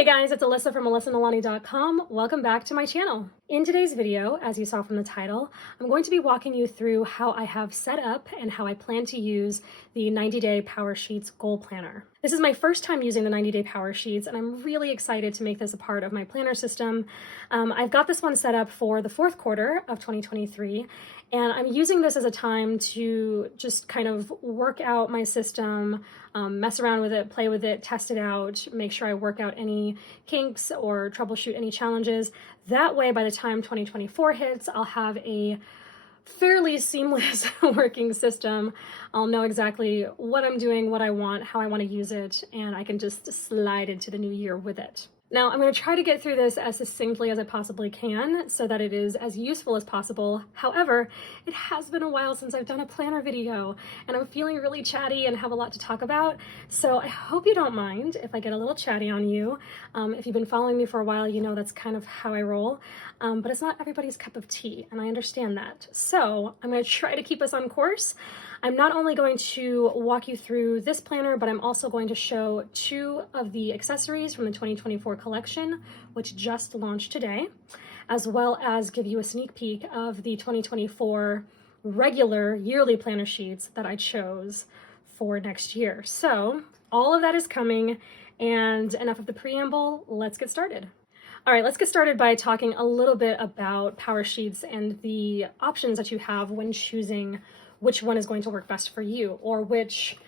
Hey guys, it's Alyssa from AlyssaNalani.com. Welcome back to my channel. In today's video, as you saw from the title, I'm going to be walking you through how I have set up and how I plan to use the 90-day Powersheets goal planner. This is my first time using the 90-day Powersheets, and I'm really excited to make this a part of my planner system. I've got this one set up for the fourth quarter of 2023, and I'm using this as a time to just kind of work out my system, mess around with it, play with it, test it out, make sure I work out any kinks or troubleshoot any challenges. That way, by the time 2024 hits, I'll have a fairly seamless working system. I'll know exactly what I'm doing, what I want, how I want to use it, and I can just slide into the new year with it. Now, I'm going to try to get through this as succinctly as I possibly can so that it is as useful as possible. However, it has been a while since I've done a planner video, and I'm feeling really chatty and have a lot to talk about. So I hope you don't mind if I get a little chatty on you. If you've been following me for a while, you know that's kind of how I roll. But it's not everybody's cup of tea, and I understand that. So I'm going to try to keep us on course. I'm not only going to walk you through this planner, but I'm also going to show two of the accessories from the 2024 collection, which just launched today, as well as give you a sneak peek of the 2024 regular yearly planner sheets that I chose for next year. So all of that is coming, and enough of the preamble, let's get started. All right, let's get started by talking a little bit about Powersheets and the options that you have when choosing which one is going to work best for you, or which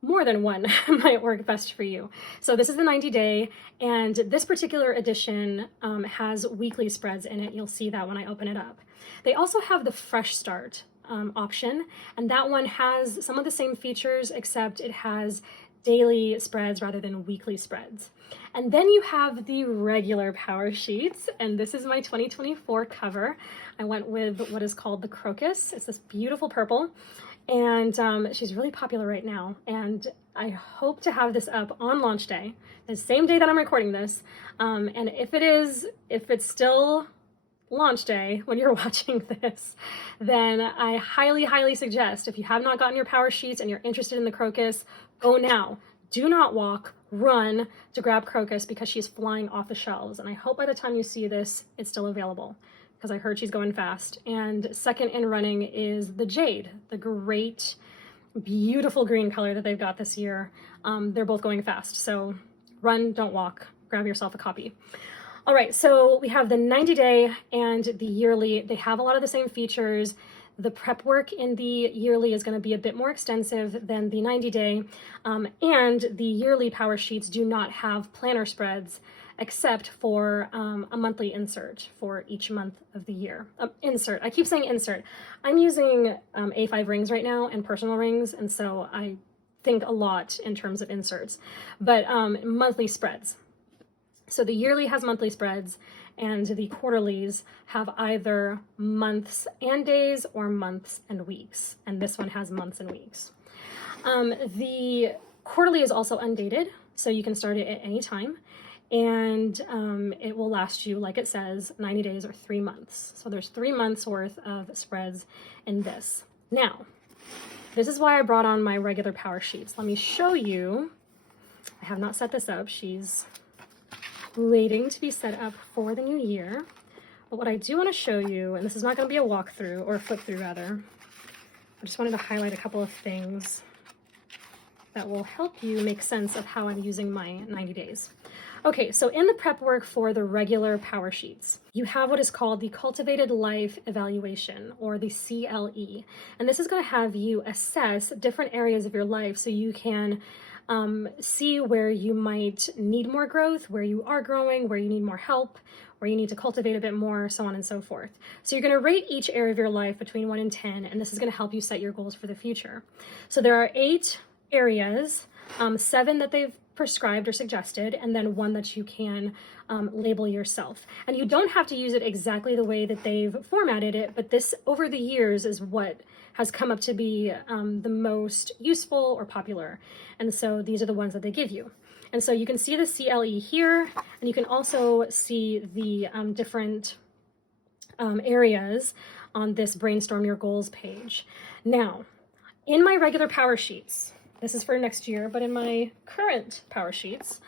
more than one might work best for you. So this is the 90-day, and this particular edition has weekly spreads in it. You'll see that when I open it up. They also have the Fresh Start option, and that one has some of the same features, except it has daily spreads rather than weekly spreads. And then you have the regular Powersheets, and this is my 2024 cover. I went with what is called the Crocus. It's this beautiful purple, and she's really popular right now. And I hope to have this up on launch day, the same day that I'm recording this. And if it's still launch day when you're watching this, then I highly, highly suggest, if you have not gotten your Powersheets and you're interested in the Crocus, go now. Do not walk, run to grab Crocus because she's flying off the shelves. And I hope by the time you see this, it's still available because I heard she's going fast. And second in running is the Jade, the great, beautiful green color that they've got this year. They're both going fast. So run, don't walk, grab yourself a copy. All right, so we have the 90-day and the yearly. They have a lot of the same features. The prep work in the yearly is going to be a bit more extensive than the 90-day, and the yearly Powersheets do not have planner spreads except for a monthly insert for each month of the year. Insert. I keep saying insert. I'm using A5 rings right now and personal rings, and so I think a lot in terms of inserts, but monthly spreads. So the yearly has monthly spreads, and the quarterlies have either months and days or months and weeks. And this one has months and weeks. The quarterly is also undated, so you can start it at any time. And it will last you, like it says, 90 days or 3 months. So there's 3 months worth of spreads in this. Now, this is why I brought on my regular Powersheets. Let me show you. I have not set this up. She's waiting to be set up for the new year. But what I do want to show you, and this is not going to be a walkthrough, or a flip through rather, I just wanted to highlight a couple of things that will help you make sense of how I'm using my 90 days. Okay, so in the prep work for the regular Powersheets, you have what is called the Cultivated Life Evaluation, or the CLE. And this is going to have you assess different areas of your life so you can see where you might need more growth, where you are growing, where you need more help, where you need to cultivate a bit more, so on and so forth. So you're going to rate each area of your life between 1 and 10, and this is going to help you set your goals for the future. So there are 8 areas, 7 that they've prescribed or suggested, and then 1 that you can label yourself. And you don't have to use it exactly the way that they've formatted it, but this over the years is what has come up to be the most useful or popular. And so these are the ones that they give you. And so you can see the CLE here, and you can also see the different areas on this Brainstorm Your Goals page. Now, in my regular Powersheets, this is for next year, but in my current Powersheets,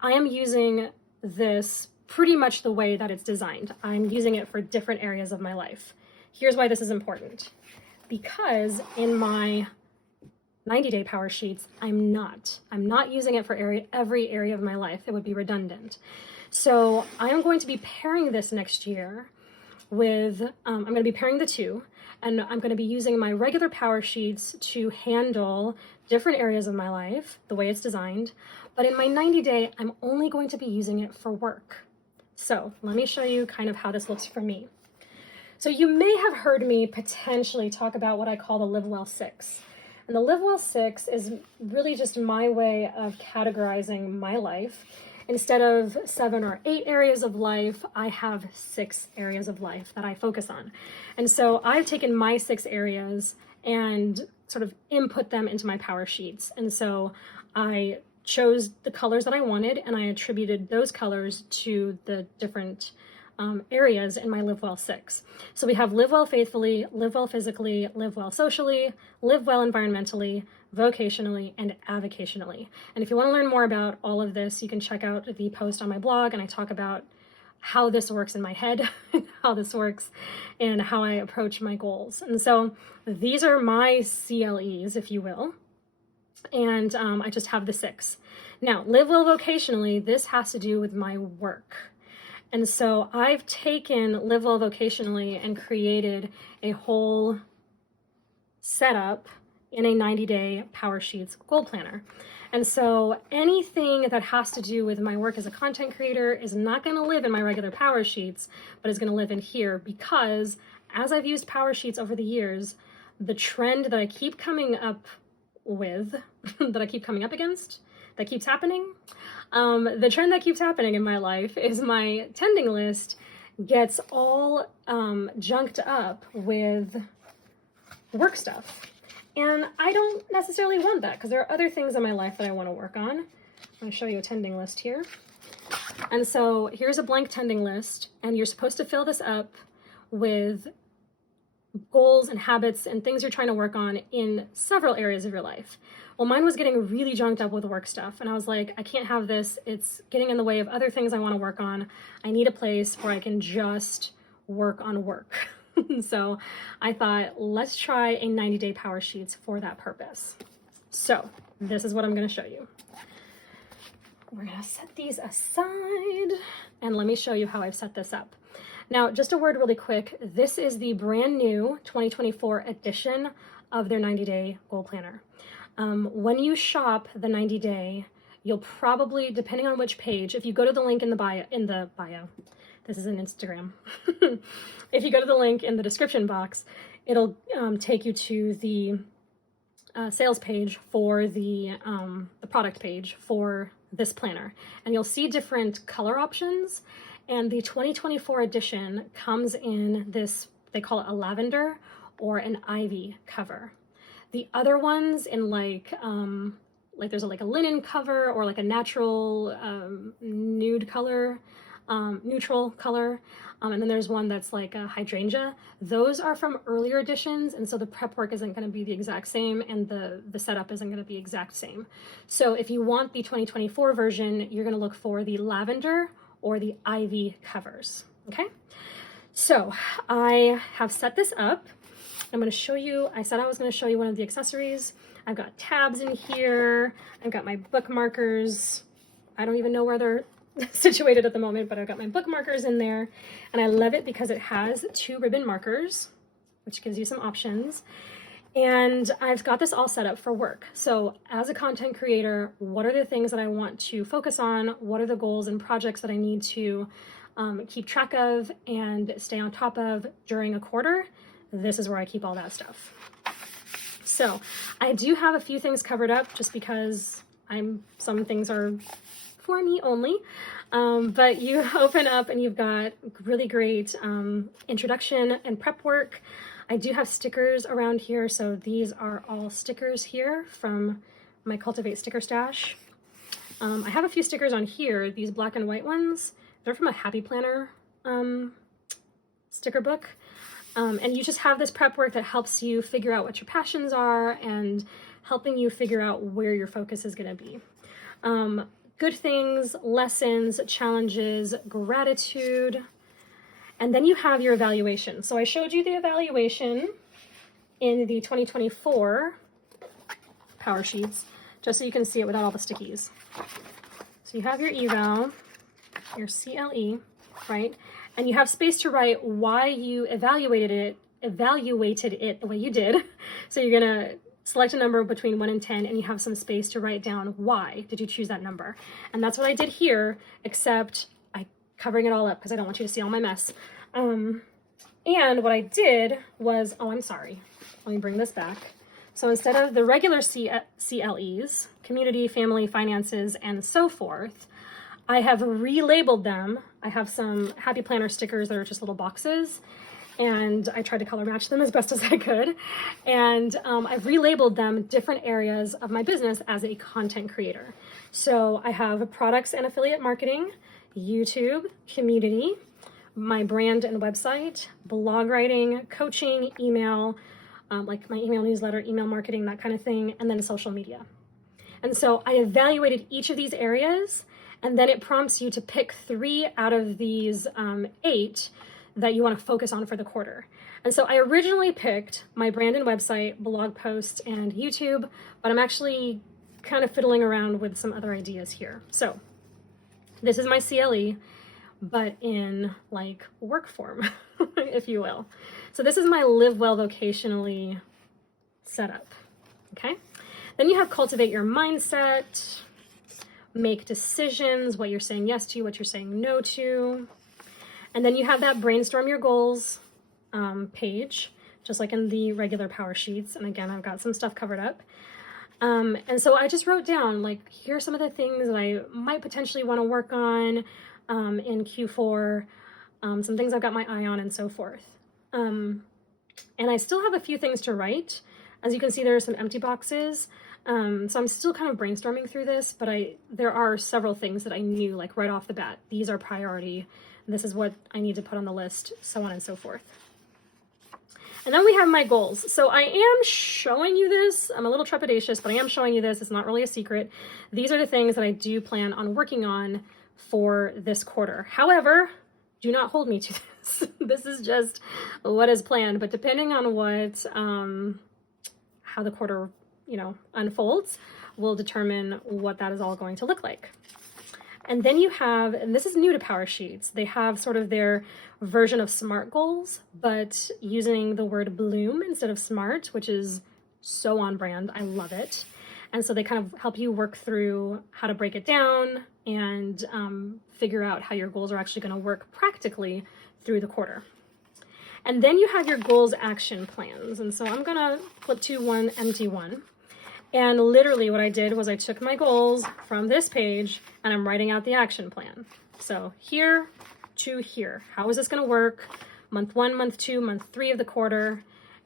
I am using this pretty much the way that it's designed. I'm using it for different areas of my life. Here's why this is important. Because in my 90-day power sheets, I'm not using it for every area of my life. It would be redundant. So I am going to be pairing this next year with, I'm going to be pairing the two, and I'm going to be using my regular power sheets to handle different areas of my life, the way it's designed. But in my 90-day, I'm only going to be using it for work. So let me show you kind of how this looks for me. So you may have heard me potentially talk about what I call the Live Well 6. And the Live Well 6 is really just my way of categorizing my life. Instead of 7 or 8 areas of life, I have 6 areas of life that I focus on. And so I've taken my 6 areas and sort of input them into my power sheets. And so I chose the colors that I wanted, and I attributed those colors to the different areas in my Live Well 6. So we have Live Well Faithfully, Live Well Physically, Live Well Socially, Live Well Environmentally, Vocationally, and Avocationally. And if you want to learn more about all of this, you can check out the post on my blog, and I talk about how this works in my head, how this works, and how I approach my goals. And so these are my CLEs, if you will. And I just have the 6. Now, Live Well Vocationally, this has to do with my work. And so I've taken Live Well Vocationally and created a whole setup in a 90-day Power Sheets goal planner. And so anything that has to do with my work as a content creator is not going to live in my regular Power Sheets, but is going to live in here, because as I've used Power Sheets over the years, the trend that I keep coming up with, that I keep coming up against, that keeps happening, the trend that keeps happening in my life is my tending list gets all junked up with work stuff. And I don't necessarily want that, because there are other things in my life that I want to work on. I'm going to show you a tending list here. And so here's a blank tending list, and you're supposed to fill this up with goals and habits and things you're trying to work on in several areas of your life. Well, mine was getting really junked up with work stuff, and I was like, I can't have this. It's getting in the way of other things I want to work on. I need a place where I can just work on work. So I thought, let's try a 90-day Power Sheets for that purpose. So this is what I'm going to show you. We're going to set these aside, and let me show you how I've set this up. Now, just a word really quick. This is the brand new 2024 edition of their 90-day goal planner. When you shop the 90-day, you'll probably, depending on which page, if you go to the link in the bio, this is an Instagram. If you go to the link in the description box, it'll take you to the sales page for the product page for this planner. And you'll see different color options. And the 2024 edition comes in this, they call it a lavender or an ivy cover. The other ones in like there's like a linen cover or like a natural nude color, neutral color. And then there's one that's like a hydrangea. Those are from earlier editions, and so the prep work isn't going to be the exact same, and the setup isn't going to be exact same. So if you want the 2024 version, you're going to look for the lavender or the ivy covers. Okay, so I have set this up. I'm going to show you, I said I was going to show you one of the accessories. I've got tabs in here. I've got my bookmarkers. I don't even know where they're situated at the moment, but I've got my bookmarkers in there, and I love it because it has 2 ribbon markers, which gives you some options. And I've got this all set up for work. So as a content creator, what are the things that I want to focus on? What are the goals and projects that I need to keep track of and stay on top of during a quarter? This is where I keep all that stuff. So I do have a few things covered up just because some things are for me only, but you open up and you've got really great introduction and prep work. I do have stickers around here, so these are all stickers here from my Cultivate sticker stash. I have a few stickers on here, these black and white ones. They're from a Happy Planner sticker book. And you just have this prep work that helps you figure out what your passions are and helping you figure out where your focus is going to be. good things, lessons, challenges, gratitude, and then you have your evaluation. So I showed you the evaluation in the 2024 Power Sheets, just so you can see it without all the stickies. So you have your eval, your CLE, right? And you have space to write why you evaluated it the way you did. So you're gonna select a number between 1 and 10, and you have some space to write down why did you choose that number. And that's what I did here, except I covering it all up because I don't want you to see all my mess. And what I did was, oh, I'm sorry. Let me bring this back. So instead of the regular CLEs, community, family, finances, and so forth, I have relabeled them. I have some Happy Planner stickers that are just little boxes, and I tried to color match them as best as I could. And I've relabeled them different areas of my business as a content creator. So I have products and affiliate marketing, YouTube, community, my brand and website, blog writing, coaching, email, like my email newsletter, email marketing, that kind of thing, and then social media. And so I evaluated each of these areas, and then it prompts you to pick 3 out of these 8 that you want to focus on for the quarter. And so I originally picked my brand and website, blog post, and YouTube, but I'm actually kind of fiddling around with some other ideas here. So this is my CLE, but in like work form, if you will. So this is my live well vocationally setup, okay? Then you have cultivate your mindset, make decisions, what you're saying yes to, what you're saying no to. And then you have that brainstorm your goals page, just like in the regular Power Sheets. And again, I've got some stuff covered up. And so I just wrote down, like, here's some of the things that I might potentially want to work on in Q4, some things I've got my eye on, and so forth. And I still have a few things to write. As you can see, there are some empty boxes. So I'm still kind of brainstorming through this, but there are several things that I knew, like right off the bat, these are priority. This is what I need to put on the list, so on and so forth. And then we have my goals. So I am showing you this. I'm a little trepidatious, but I am showing you this. It's not really a secret. These are the things that I do plan on working on for this quarter. However, do not hold me to this. This is just what is planned, but depending on what, how the quarter, unfolds, will determine what that is all going to look like. And then you have, and this is new to Power Sheets, they have sort of their version of SMART goals, but using the word bloom instead of SMART, which is so on brand. I love it. And so they kind of help you work through how to break it down and figure out how your goals are actually going to work practically through the quarter. And then you have your goals action plans. And so I'm going to flip to one empty one. And literally what I did was I took my goals from this page and I'm writing out the action plan. So here to here, how is this going to work? Month 1, month 2, month 3 of the quarter,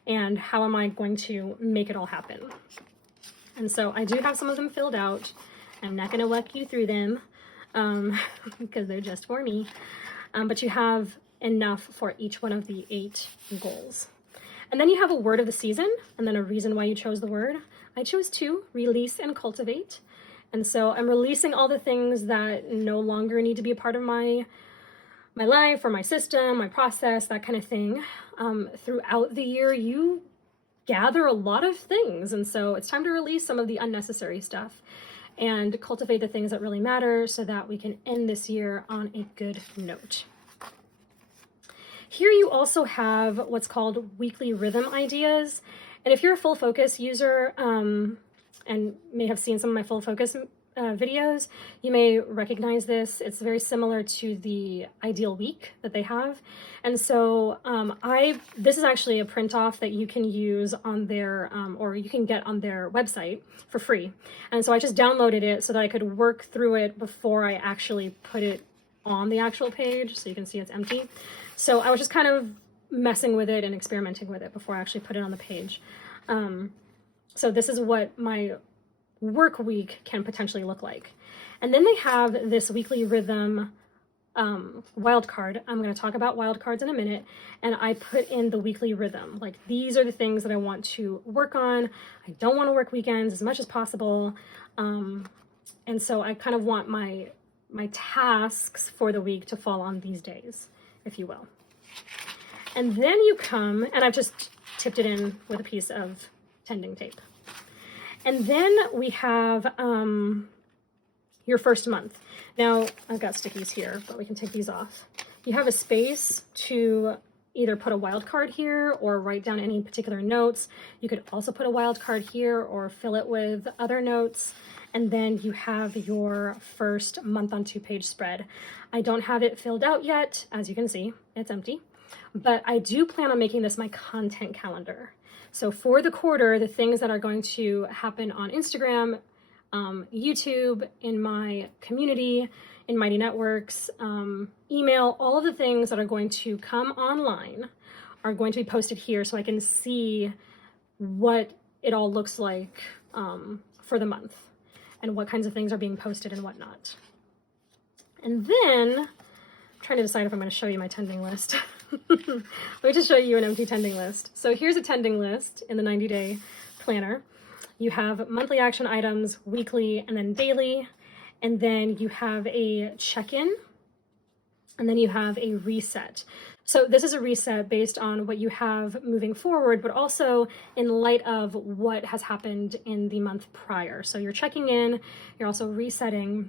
and how am I going to make it all happen? And so I do have some of them filled out. I'm not going to walk you through them because they're just for me. But you have enough for each one of the 8 goals. And then you have a word of the season and then a reason why you chose the word. I chose 2, release and cultivate. And so I'm releasing all the things that no longer need to be a part of my life or my system, my process, that kind of thing. Throughout the year, you gather a lot of things. And so it's time to release some of the unnecessary stuff and cultivate the things that really matter so that we can end this year on a good note. Here you also have what's called weekly rhythm ideas. And if you're a full focus user and may have seen some of my full focus videos, you may recognize this. It's very similar to the ideal week that they have. And so this is actually a print off that you can use on their, or you can get on their website for free. And so I just downloaded it so that I could work through it before I actually put it on the actual page. So you can see it's empty. So I was just kind of messing with it and experimenting with it before I actually put it on the page. So this is what my work week can potentially look like. And then they have this weekly rhythm wildcard. I'm going to talk about wildcards in a minute. And I put in the weekly rhythm. Like, these are the things that I want to work on. I don't want to work weekends as much as possible. And so I kind of want my tasks for the week to fall on these days, if you will. And then you come, and I've just tipped it in with a piece of tending tape. And then we have your first month. Now, I've got stickies here, but we can take these off. You have a space to either put a wild card here or write down any particular notes. You could also put a wild card here or fill it with other notes. And then you have your first month on 2-page spread. I don't have it filled out yet. As you can see, it's empty. But I do plan on making this my content calendar. So for the quarter, the things that are going to happen on Instagram, YouTube, in my community, in Mighty Networks, email, all of the things that are going to come online are going to be posted here so I can see what it all looks like for the month and what kinds of things are being posted and whatnot. And then I'm trying to decide if I'm going to show you my tending list. Let me just show you an empty tending list. So here's a tending list in the 90-day planner. You have monthly action items, weekly, and then daily. And then you have a check-in, and then you have a reset. So this is a reset based on what you have moving forward, but also in light of what has happened in the month prior. So you're checking in, you're also resetting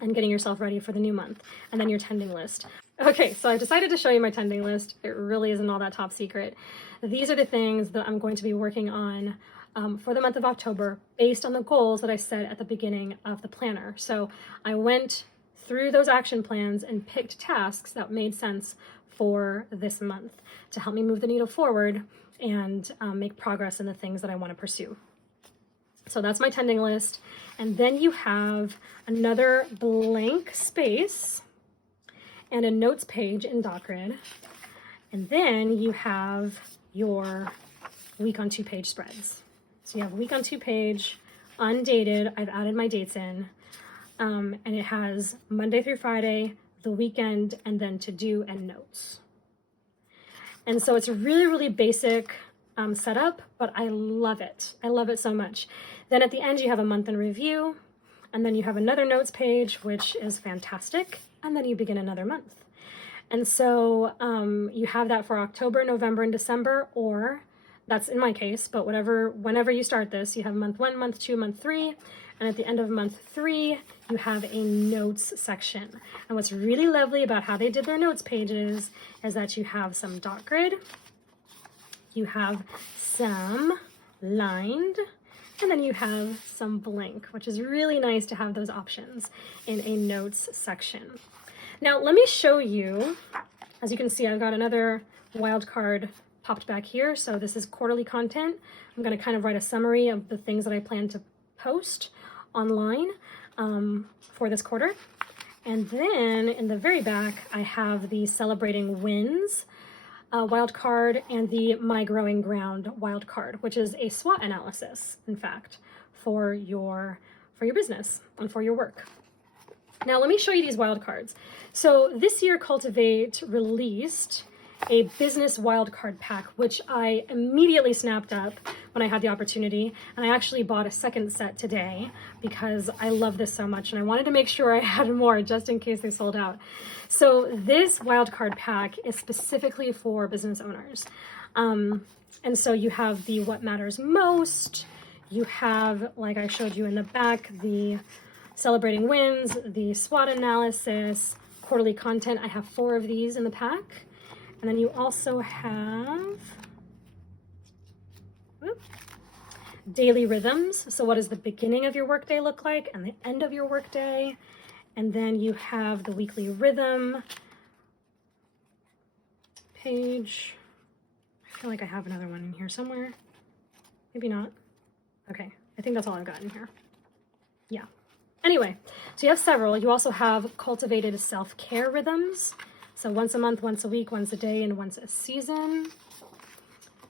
and getting yourself ready for the new month, and then your tending list. Okay, so I've decided to show you my tending list. It really isn't all that top secret. These are the things that I'm going to be working on for the month of October based on the goals that I set at the beginning of the planner. So I went through those action plans and picked tasks that made sense for this month to help me move the needle forward and make progress in the things that I want to pursue. So that's my tending list. And then you have another blank space and a notes page in DocGrid. And then you have your week on 2-page spreads. So you have week on 2-page, undated. I've added my dates in. And it has Monday through Friday, the weekend, and then to do and notes. And so it's a really, really basic setup, but I love it. I love it so much. Then at the end, you have a month in review, and then you have another notes page, which is fantastic. And then you begin another month. And so you have that for October, November, and December, or that's in my case, but whenever you start this, you have month 1, month 2, month 3, and at the end of month 3, you have a notes section. And what's really lovely about how they did their notes pages is that you have some dot grid, you have some lined, and then you have some blank, which is really nice to have those options in a notes section. Now, let me show you, as you can see, I've got another wild card popped back here. So this is quarterly content. I'm going to kind of write a summary of the things that I plan to post online for this quarter. And then in the very back, I have the Celebrating Wins wild card and the My Growing Ground wild card, which is a SWOT analysis, in fact, for your business and for your work. Now, let me show you these wild cards. So this year, Cultivate released a business wildcard pack, which I immediately snapped up when I had the opportunity. And I actually bought a second set today because I love this so much and I wanted to make sure I had more just in case they sold out. So this wildcard pack is specifically for business owners. And so you have the What Matters Most, you have, like I showed you in the back, the Celebrating Wins, the SWOT analysis, quarterly content. I have 4 of these in the pack. And then you also have daily rhythms. So what does the beginning of your workday look like and the end of your workday? And then you have the weekly rhythm page. I feel like I have another one in here somewhere. Maybe not. Okay, I think that's all I've got in here. Yeah. Anyway, so you have several. You also have cultivated self-care rhythms. So once a month, once a week, once a day, and once a season.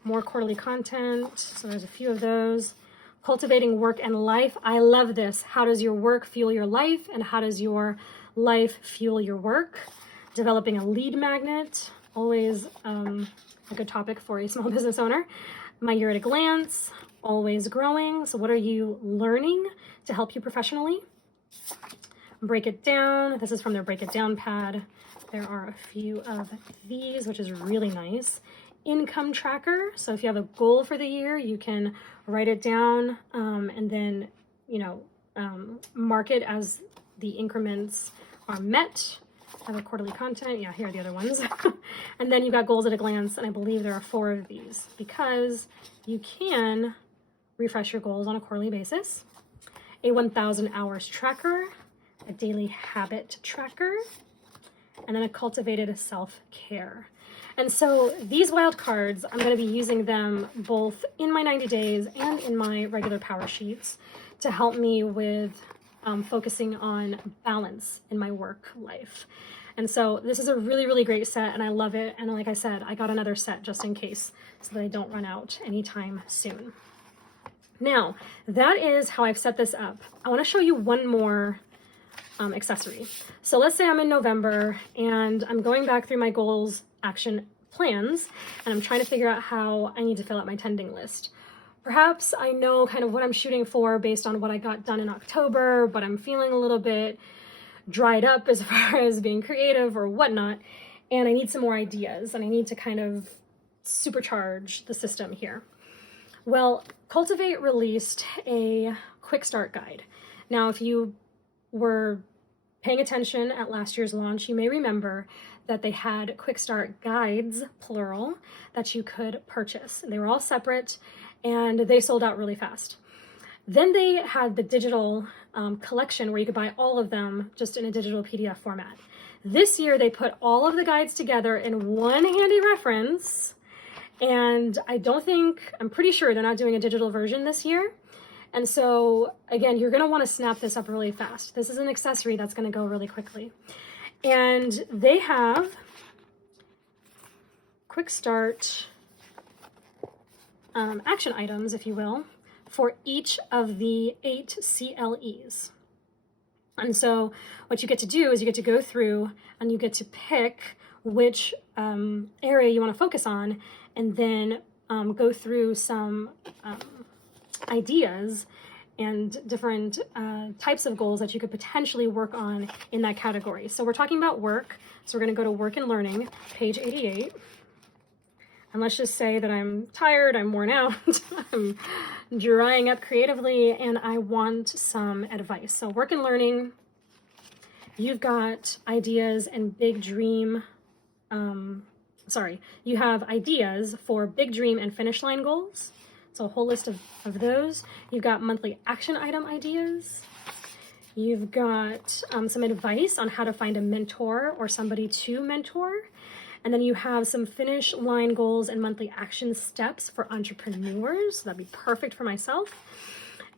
More quarterly content. So there's a few of those. Cultivating work and life. I love this. How does your work fuel your life? And how does your life fuel your work? Developing a lead magnet. Always a good topic for a small business owner. My year at a glance. Always growing. So what are you learning to help you professionally? Break it down. This is from their Break It Down pad. There are a few of these, which is really nice. Income tracker. So if you have a goal for the year, you can write it down and then, mark it as the increments are met. Other quarterly content. Yeah, here are the other ones. And then you've got goals at a glance, and I believe there are 4 of these because you can refresh your goals on a quarterly basis. A 1,000 hours tracker, a daily habit tracker, and then a cultivated self-care. And so these wild cards, I'm going to be using them both in my 90 days and in my regular power sheets to help me with focusing on balance in my work life. And so this is a really, really great set, and I love it. And like I said, I got another set just in case so that I don't run out anytime soon. Now, that is how I've set this up. I want to show you one more accessory. So let's say I'm in November and I'm going back through my goals, action plans, and I'm trying to figure out how I need to fill out my tending list. Perhaps I know kind of what I'm shooting for based on what I got done in October, but I'm feeling a little bit dried up as far as being creative or whatnot, and I need some more ideas, and I need to kind of supercharge the system here. Well, Cultivate released a quick start guide. Now, if you were paying attention at last year's launch, you may remember that they had quick start guides, plural, that you could purchase. They were all separate and they sold out really fast. Then they had the digital collection where you could buy all of them just in a digital PDF format. This year, they put all of the guides together in one handy reference. And I'm pretty sure they're not doing a digital version this year. And so again, you're going to want to snap this up really fast. This is an accessory that's going to go really quickly. And they have quick start action items, if you will, for each of the 8 CLEs. And so what you get to do is you get to go through and you get to pick which area you want to focus on, and then go through some ideas and different types of goals that you could potentially work on in that category. So we're talking about work. So we're going to go to work and learning, page 88. And let's just say that I'm tired, I'm worn out, I'm drying up creatively, and I want some advice. So work and learning, you've got ideas and you have ideas for big dream and finish line goals. So a whole list of those. You've got monthly action item ideas. You've got some advice on how to find a mentor or somebody to mentor. And then you have some finish line goals and monthly action steps for entrepreneurs. That'd be perfect for myself.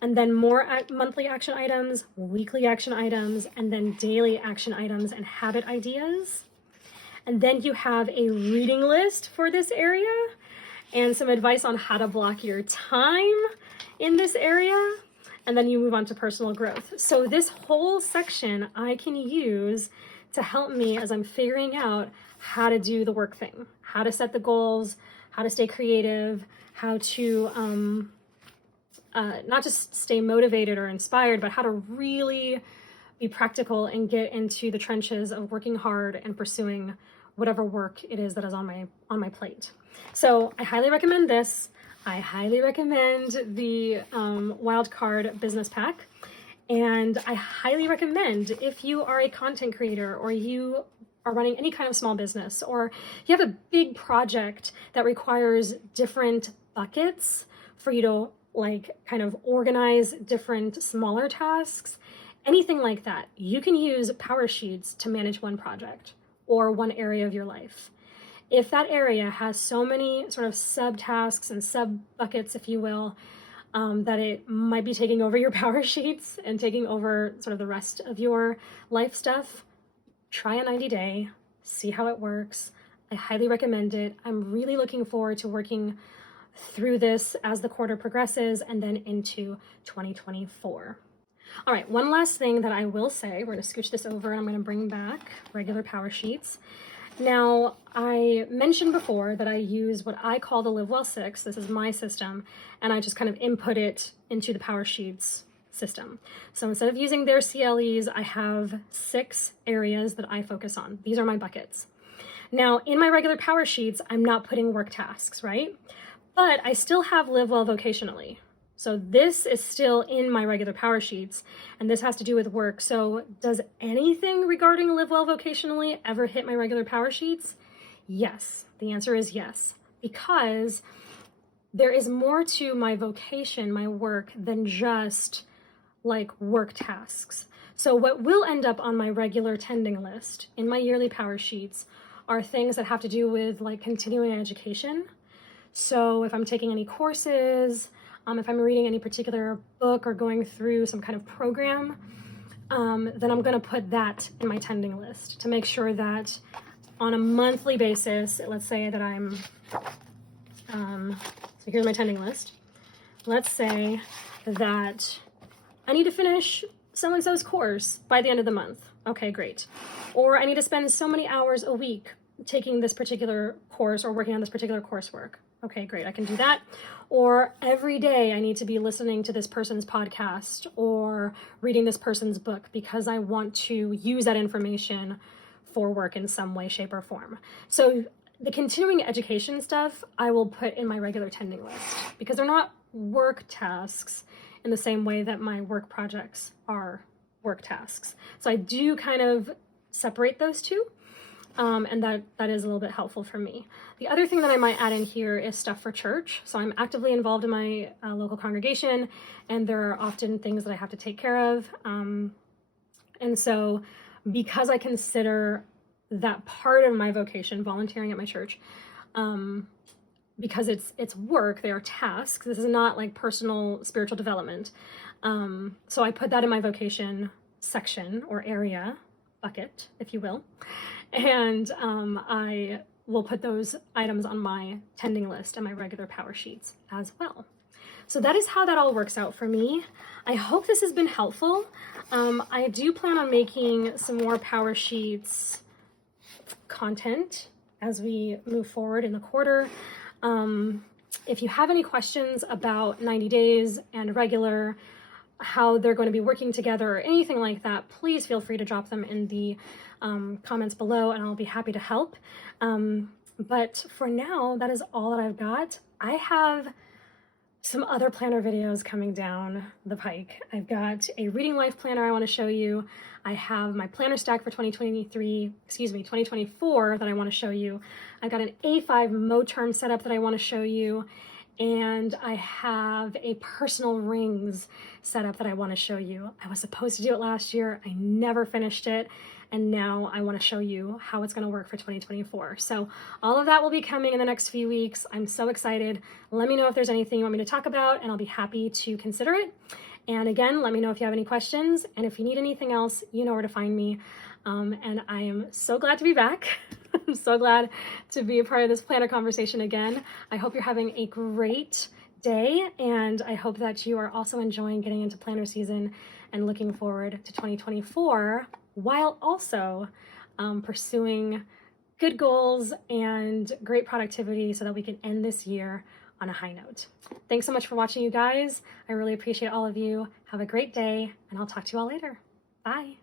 And then more monthly action items, weekly action items, and then daily action items and habit ideas. And then you have a reading list for this area and some advice on how to block your time in this area. And then you move on to personal growth. So this whole section I can use to help me as I'm figuring out how to do the work thing, how to set the goals, how to stay creative, how to not just stay motivated or inspired, but how to really be practical and get into the trenches of working hard and pursuing whatever work it is that is on my plate. So I highly recommend this. I highly recommend the Wildcard Business Pack. And I highly recommend, if you are a content creator or you are running any kind of small business, or you have a big project that requires different buckets for you to kind of organize different smaller tasks, anything like that, you can use Powersheets to manage one project or one area of your life. If that area has so many sort of subtasks and sub buckets, if you will, that it might be taking over your Powersheets and taking over sort of the rest of your life stuff, try a 90-day, see how it works. I highly recommend it. I'm really looking forward to working through this as the quarter progresses and then into 2024. All right, one last thing that I will say, we're going to scooch this over and I'm going to bring back regular Powersheets. Now, I mentioned before that I use what I call the Live Well 6. This is my system, and I just kind of input it into the Powersheets system. So instead of using their CLEs, I have 6 areas that I focus on. These are my buckets. Now, in my regular Powersheets, I'm not putting work tasks, right? But I still have Live Well Vocationally. So this is still in my regular Powersheets, and this has to do with work. So does anything regarding Live Well Vocationally ever hit my regular Powersheets? Yes, the answer is yes, because there is more to my vocation, my work, than just like work tasks. So what will end up on my regular tending list in my yearly Powersheets are things that have to do with like continuing education. So if I'm taking any courses, if I'm reading any particular book or going through some kind of program, then I'm going to put that in my tending list to make sure that on a monthly basis, let's say that I'm, so here's my tending list. Let's say that I need to finish so-and-so's course by the end of the month. Okay, great. Or I need to spend so many hours a week taking this particular course or working on this particular coursework. Okay, great, I can do that. Or every day I need to be listening to this person's podcast or reading this person's book because I want to use that information for work in some way, shape, or form. So the continuing education stuff I will put in my regular tending list because they're not work tasks in the same way that my work projects are work tasks. So I do kind of separate those two. And that is a little bit helpful for me. The other thing that I might add in here is stuff for church. So I'm actively involved in my local congregation, and there are often things that I have to take care of. And so because I consider that part of my vocation, volunteering at my church, because it's work, they are tasks. This is not like personal spiritual development. So I put that in my vocation section or area, bucket, if you will. And I will put those items on my tending list and my regular Powersheets as well. So that is how that all works out for me. I hope this has been helpful. I do plan on making some more Powersheets content as we move forward in the quarter. If you have any questions about 90 days and regular, how they're going to be working together or anything like that, please feel free to drop them in the comments below and I'll be happy to help. But for now, that is all that I've got. I have some other planner videos coming down the pike. I've got a reading life planner I want to show you. I have my planner stack for 2024 that I want to show you. I've got an A5 Moterm setup that I want to show you. And I have a personal rings setup that I want to show you. I was supposed to do it last year. I never finished it. And now I want to show you how it's going to work for 2024. So all of that will be coming in the next few weeks. I'm so excited. Let me know if there's anything you want me to talk about and I'll be happy to consider it. And again, let me know if you have any questions. And if you need anything else, you know where to find me. And I am so glad to be back. I'm so glad to be a part of this planner conversation again. I hope you're having a great day, and I hope that you are also enjoying getting into planner season and looking forward to 2024 while also pursuing good goals and great productivity so that we can end this year on a high note. Thanks so much for watching, you guys. I really appreciate all of you. Have a great day, and I'll talk to you all later. Bye.